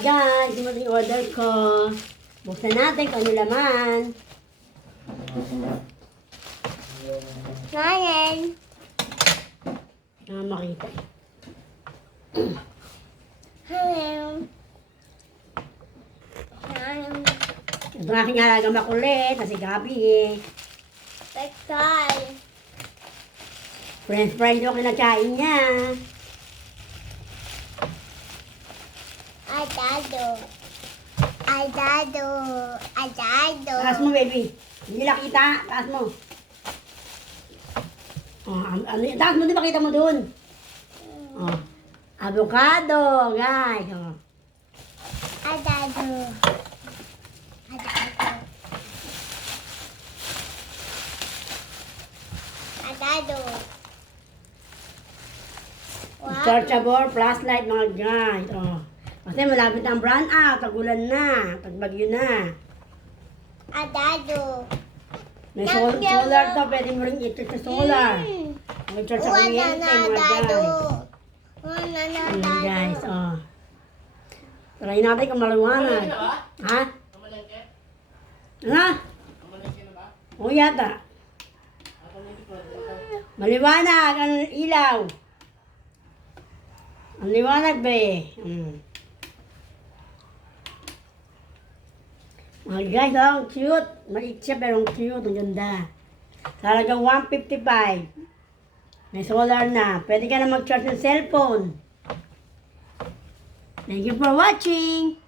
guys, yung order ko. Buksan natin kung ano laman. Ngayon. Makita. Ngayon. Ngayon. Ito ang aking alagang makulit na si Gabi eh. Pekal. Friend yung kinakain niya. Adado. Adado. Adado. Taas mo, baby. Hindi nakita. Taas mo. Oh, taas mo, di ba kita mo dun? Oh. Avocado, guys. Oh. Adado. Adado. Adado. Wow. Starchable flashlight, mga guys. Oh. Kasi malapit ang brown out. Tagulan na. Tagbagyo na. Adado. May solar to. Pwede mo rin ito sa solar. May charge sa kuryente, mga guys. Ayan, guys. Oh. Try natin kung maliwanag. Ha? Ano? O yata. Maliwanag ang ilaw. Ang liwanag ba eh. Mga guys, oh, ang cute. Maliit siya pero ang cute. Ang ganda. Talagang 155. May solar na. Pwede ka na mag-charge ng cellphone. Thank you for watching.